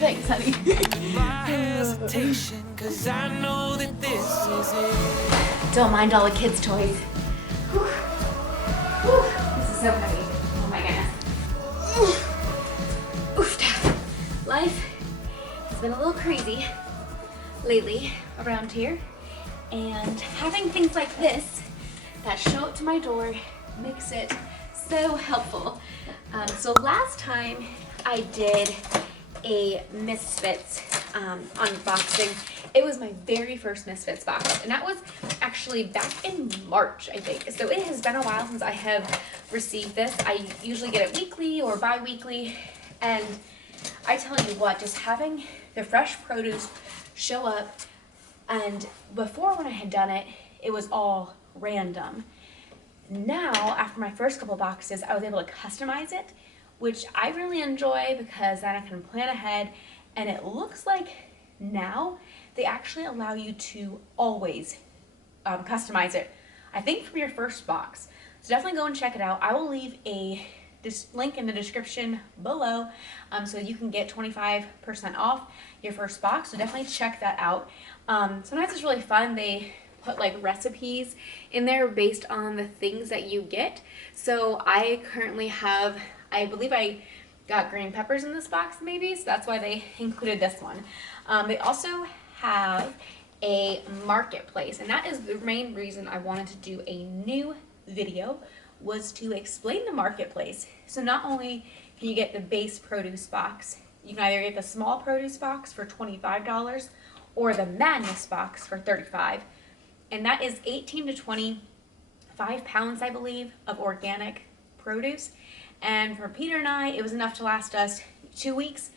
Thanks, honey. Don't mind all the kids' toys. Whew. Whew. This is so heavy. Oh my goodness. Oof. Life has been a little crazy lately around here, and having things like this that show up to my door makes it so helpful. So last time I did a Misfits unboxing. It was my very first Misfits box, and that was actually back in March, I think. So it has been a while since I have received this. I usually get it weekly or bi-weekly, and I tell you what, just having the fresh produce show up, and before when I had done it, it was all random. Now, after my first couple boxes, I was able to customize it, which I really enjoy because then I can plan ahead, and it looks like now they actually allow you to always customize it, I think, from your first box. So definitely go and check it out. I will leave this link in the description below so you can get 25% off your first box, so definitely check that out. Sometimes it's really fun. They put like recipes in there based on the things that you get. So I currently have, I believe I got green peppers in this box maybe, so that's why they included this one. They also have a marketplace, and that is the main reason I wanted to do a new video, was to explain the marketplace. So not only can you get the base produce box, you can either get the small produce box for $25 or the Madness box for $35. And that is 18 to 25 pounds, I believe, of organic produce. And for Peter and I, it was enough to last us 2 weeks.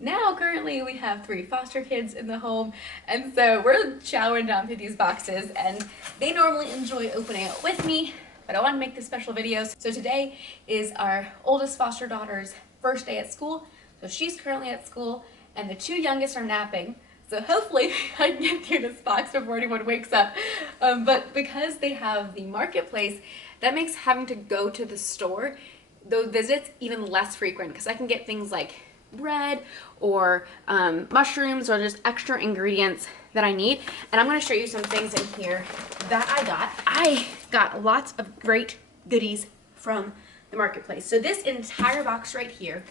Now, currently, we have 3 foster kids in the home, and so we're chowing down through these boxes, and they normally enjoy opening it with me, but I want to make this special video. So today is our oldest foster daughter's first day at school, so she's currently at school, and the 2 youngest are napping. So hopefully I can get through this box before anyone wakes up. But because they have the marketplace, that makes having to go to the store, those visits, even less frequent, because I can get things like bread or mushrooms or just extra ingredients that I need. And I'm going to show you some things in here that I got. I got lots of great goodies from the marketplace. So this entire box right here,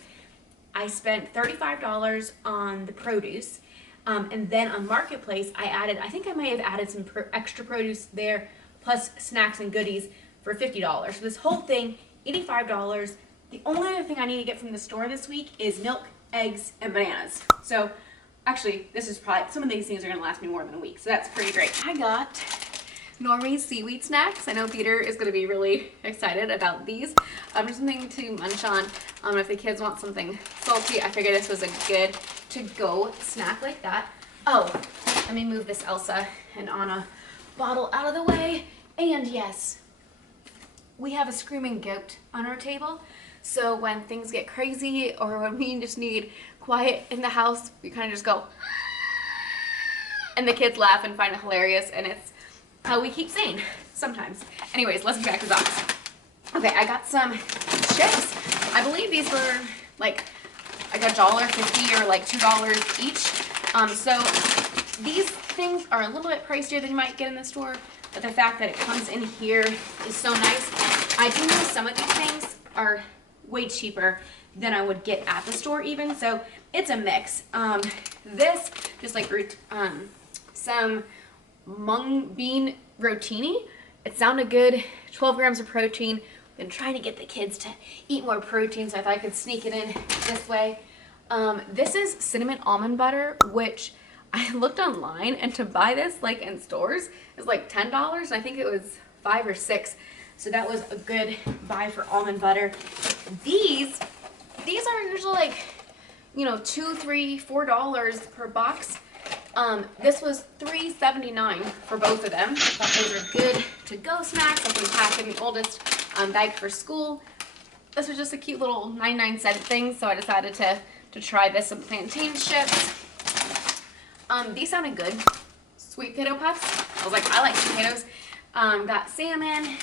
I spent $35 on the produce. And then on Marketplace, I think I may have added some extra produce there, plus snacks and goodies for $50. So this whole thing, $85. The only other thing I need to get from the store this week is milk, eggs, and bananas. So actually, this is probably, some of these things are gonna last me more than a week, so that's pretty great. I got Normie's seaweed snacks. I know Peter is gonna be really excited about these. Just something to munch on. If the kids want something salty, I figured this was a good to-go snack like that. Oh, let me move this Elsa and Anna bottle out of the way. And yes, we have a screaming goat on our table. So when things get crazy or when we just need quiet in the house, we kind of just go, and the kids laugh and find it hilarious, and it's how we keep sane sometimes. Anyways, let's get back to the box. Okay, I got some chips. I believe these were like $1.50 or like $2 each. So these things are a little bit pricier than you might get in the store, but the fact that it comes in here is so nice. I do know some of these things are way cheaper than I would get at the store even, so it's a mix. This, just like some mung bean rotini. It sounded good, 12 grams of protein. Been trying to get the kids to eat more protein, so I thought I could sneak it in this way. This is cinnamon almond butter, which I looked online, and to buy this like in stores is like $10, and I think it was $5 or $6. So that was a good buy for almond butter. These are usually like, you know, $2, $3, $4 per box. This was $3.79 for both of them. I thought those are good to-go snacks. I can pack in the oldest bag for school. This was just a cute little 99-cent thing, so I decided to try this. Some plantain chips. These sounded good. Sweet potato puffs. I was like, I like potatoes. Got salmon.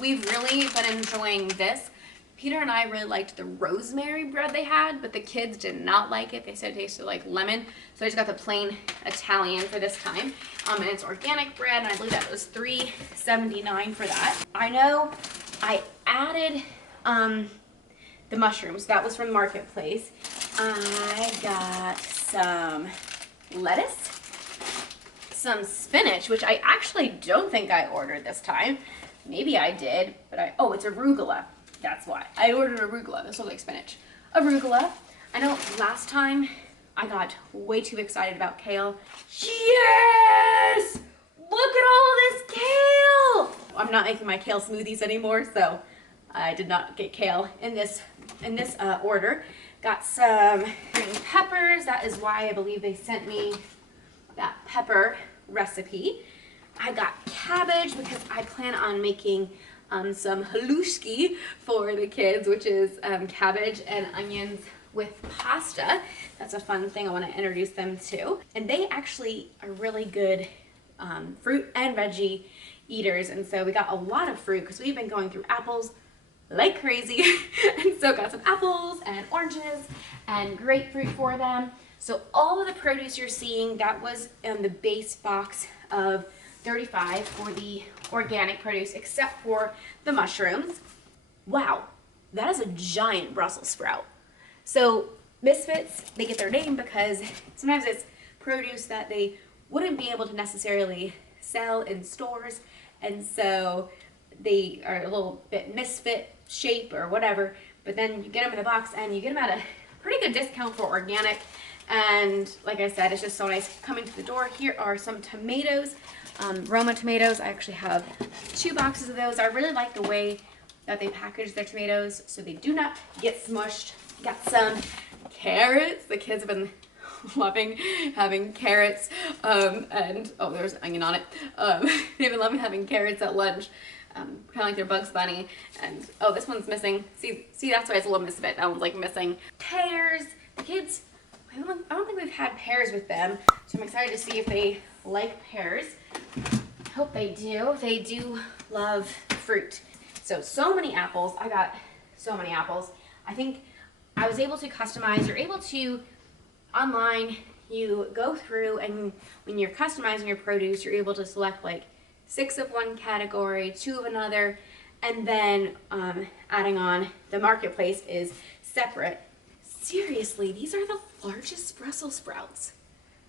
We've really been enjoying this. Peter and I really liked the rosemary bread they had, but the kids did not like it. They said it tasted like lemon. So I just got the plain Italian for this time. And it's organic bread, and I believe that was $3.79 for that. I know I added the mushrooms. That was from Marketplace. I got some lettuce, some spinach, which I actually don't think I ordered this time. Maybe I did, but oh, it's arugula. That's why. I ordered arugula. This looks like spinach. Arugula. I know last time I got way too excited about kale. Yes! Look at all this kale! I'm not making my kale smoothies anymore, so I did not get kale in this order. Got some green peppers. That is why I believe they sent me that pepper recipe. I got cabbage because I plan on making some halushki for the kids, which is cabbage and onions with pasta. That's a fun thing I want to introduce them to. And they actually are really good fruit and veggie eaters, and so we got a lot of fruit because we've been going through apples like crazy. And so got some apples and oranges and grapefruit for them. So all of the produce you're seeing, that was in the base box of 35 for the organic produce, except for the mushrooms. Wow, that is a giant Brussels sprout. So Misfits, they get their name because sometimes it's produce that they wouldn't be able to necessarily sell in stores, and so they are a little bit misfit shape or whatever, but then you get them in the box and you get them at a pretty good discount for organic. And like I said, it's just so nice coming to the door. Here are some tomatoes, Roma tomatoes. I actually have 2 boxes of those. I really like the way that they package their tomatoes so they do not get smushed. Got some carrots. The kids have been loving having carrots, and oh, there's an onion on it. They've been loving having carrots at lunch, kind of like their Bugs Bunny. And oh, this one's missing. See, that's why it's a little misfit. That one's like missing. Pears. The kids, I don't think we've had pears with them, so I'm excited to see if they like pears. Hope they do. They do love fruit. So many apples. I got so many apples. I think I was able to customize. You're able to, online, you go through, and when you're customizing your produce, you're able to select like 6 of one category, 2 of another, and then adding on the Marketplace is separate. Seriously, these are the largest Brussels sprouts.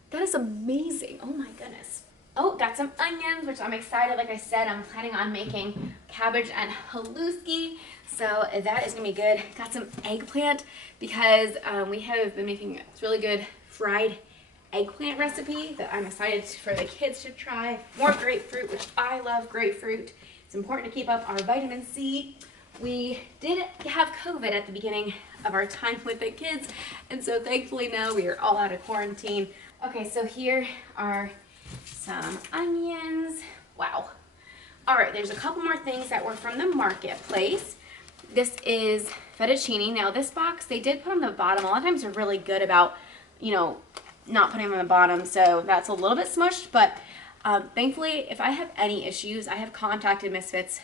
That is amazing. Oh my goodness. Oh, got some onions, which I'm excited. Like I said, I'm planning on making cabbage and haluski, so that is gonna be good. Got some eggplant because we have been making this really good fried eggplant recipe that I'm excited for the kids to try. More grapefruit, which I love grapefruit. It's important to keep up our vitamin C. We did have COVID at the beginning of our time with the kids, and so thankfully now we are all out of quarantine. Okay, so here are some onions. Wow. All right, there's a couple more things that were from the Marketplace. This is fettuccine. Now this box, they did put on the bottom. A lot of times they're really good about, you know, not putting them on the bottom, so that's a little bit smushed, but thankfully, if I have any issues, I have contacted Misfits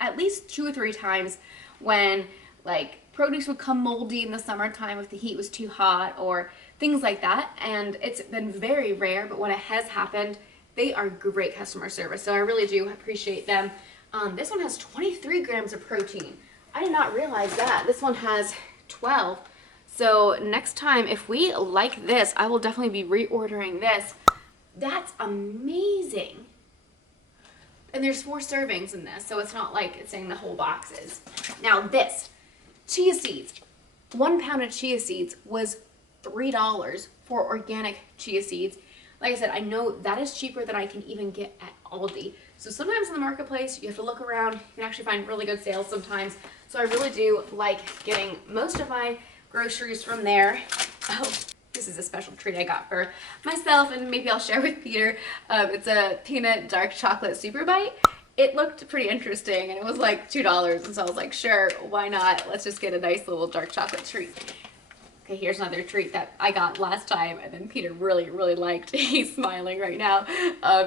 at least 2 or 3 times when like produce would come moldy in the summertime if the heat was too hot or things like that, and it's been very rare, but when it has happened, they are great customer service, so I really do appreciate them. This one has 23 grams of protein. I did not realize that. This one has 12. So next time, if we like this, I will definitely be reordering this. That's amazing. And there's 4 servings in this, so it's not like it's saying the whole box is. Now this, chia seeds. 1 pound of chia seeds was $3 for organic chia seeds. Like I said, I know that is cheaper than I can even get at Aldi. So sometimes in the Marketplace, you have to look around. You can actually find really good sales sometimes. So I really do like getting most of my groceries from there. Oh, this is a special treat I got for myself, and maybe I'll share with Peter. It's a peanut dark chocolate super bite. It looked pretty interesting, and it was like $2, and so I was like, sure, why not? Let's just get a nice little dark chocolate treat. Okay, here's another treat that I got last time and then Peter really, really liked. He's smiling right now.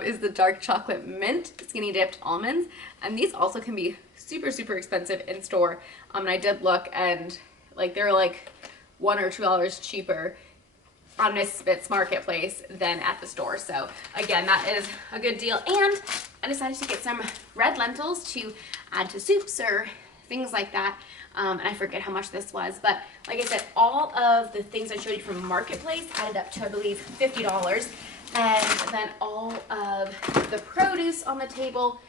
Is the dark chocolate mint skinny dipped almonds. And these also can be super, super expensive in store. And I did look and like they're like $1 or $2 cheaper on Misfits Marketplace than at the store. So again, that is a good deal. And I decided to get some red lentils to add to soups or things like that. And I forget how much this was, but like I said, all of the things I showed you from Marketplace added up to, I believe, $50. And then all of the produce on the table,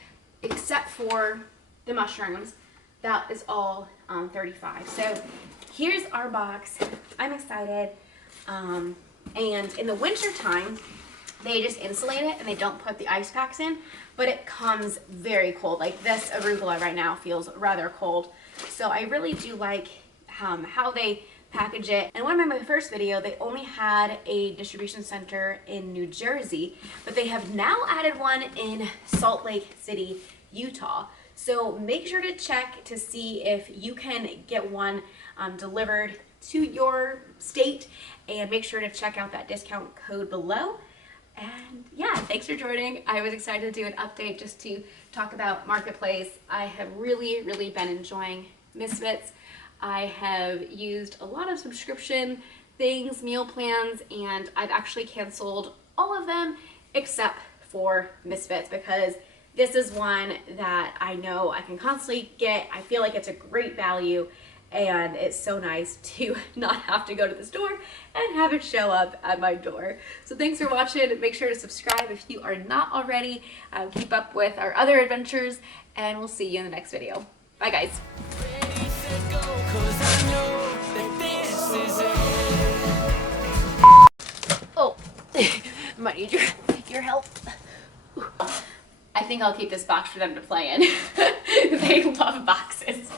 except for the mushrooms, that is all $35. So here's our box. I'm excited. And in the winter time, they just insulate it and they don't put the ice packs in, but it comes very cold. Like this arugula right now feels rather cold. So I really do like how they package it. And when I made my first video, they only had a distribution center in New Jersey, but they have now added one in Salt Lake City, Utah. So make sure to check to see if you can get one delivered to your state, and make sure to check out that discount code below. And yeah, thanks for joining. I was excited to do an update just to talk about Marketplace. I have really, really been enjoying Misfits. I have used a lot of subscription things, meal plans, and I've actually canceled all of them except for Misfits, because this is one that I know I can constantly get. I feel like it's a great value, and it's so nice to not have to go to the store and have it show up at my door. So thanks for watching. Make sure to subscribe if you are not already. Keep up with our other adventures, and we'll see you in the next video. Bye, guys. Oh, might need your help. I think I'll keep this box for them to play in. They love boxes.